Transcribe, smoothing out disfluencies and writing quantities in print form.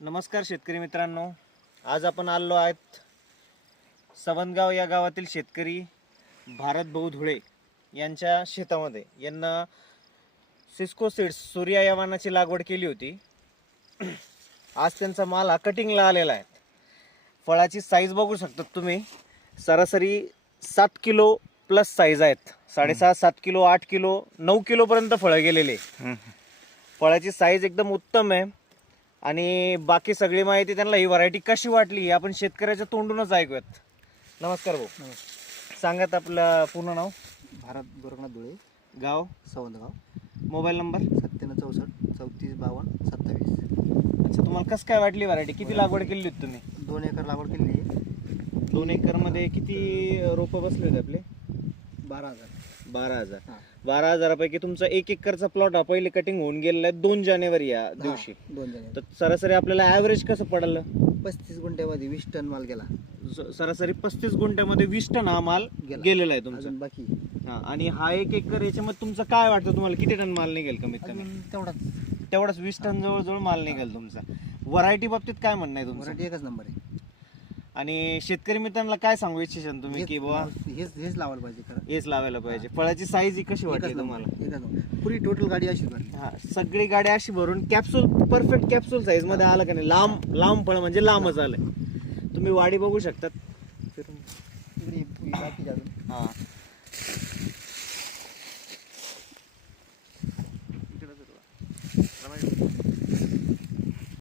नमस्कार शेतकरी मित्रांनो, आज आपण आलो आहेत सवंदगाव या गावातील शेतकरी भारत भाऊ धुळे यांच्या शेतामध्ये. यांना सिस्को सीड्स सूर्या या वाणाची लागवड केली होती. आज त्यांचा माल हा कटिंगला आलेला आहे. फळाची साईज बघू शकता तुम्ही, सरासरी 7 किलो प्लस साईज आहेत. 6.5-7 किलो, 8 किलो, 9 किलोपर्यंत फळं गेलेले. फळाची साईज एकदम उत्तम आहे. आणि बाकी सगळी माहिती त्यांना ही व्हरायटी कशी वाटली आपण शेतकऱ्याच्या तोंडूनच ऐकूयात. नमस्कार भाऊ, सांगत आपलं पूर्ण नाव. भारत गोरखनाथ धुळे, गाव, सवंदगाव, मोबाईल नंबर. 9764 34 52 27. अच्छा, तुम्हाला कसं काय वाटली व्हरायटी? किती लागवड केली होती तुम्ही? 2 एकर लागवड केली आहे. 2 एकर मध्ये किती रोपं बसले होते आपले? 12,000. 12,000. हां. 12,000पैकी तुमचा 1 एकरचा प्लॉट हा पहिले कटिंग होऊन गेलेला आहे 2 जानेवारी या दिवशी. 2 जण. तर सरासरी आपल्याला ॲव्हरेज कसं पडलं? 35 गुंठ्यामध्ये 20 टन माल गेला. सरासरी 35 गुंठ्यामध्ये 20 टन हा माल गेलेला आहे तुमचा. अजून बाकी हा, आणि हा 1 एकर याच्यामध्ये तुमचं काय वाटतं तुम्हाला किती टन माल निघेल कमीत कमी? अजून तेवढाच 20 टन जवळजवळ माल निघेल तुमचा. व्हरायटी बाबतीत काय म्हणणं आहे तुमचं? व्हरायटी एकच नंबर आहे. आणि शेतकरी मित्रांना काय सांगू इच्छिशाल तुम्ही की बाबा हेच लावायला पाहिजे खरं. हेच लावायला पाहिजे? फळाची साईज ही कशी वाटली एकच तुम्हाला? नंबर, एकच नंबर. पुरी टोटल गाडी अशी भरली. हा, सगळी गाड्या अशी भरून कॅप्सूल, परफेक्ट कॅप्सूल साईज मध्ये आलं का नाही? लांब लांब फळ म्हणजे लांबच आलंय. तुम्ही वाडी बघू शकतात. इकडे बाकी अजून. हा,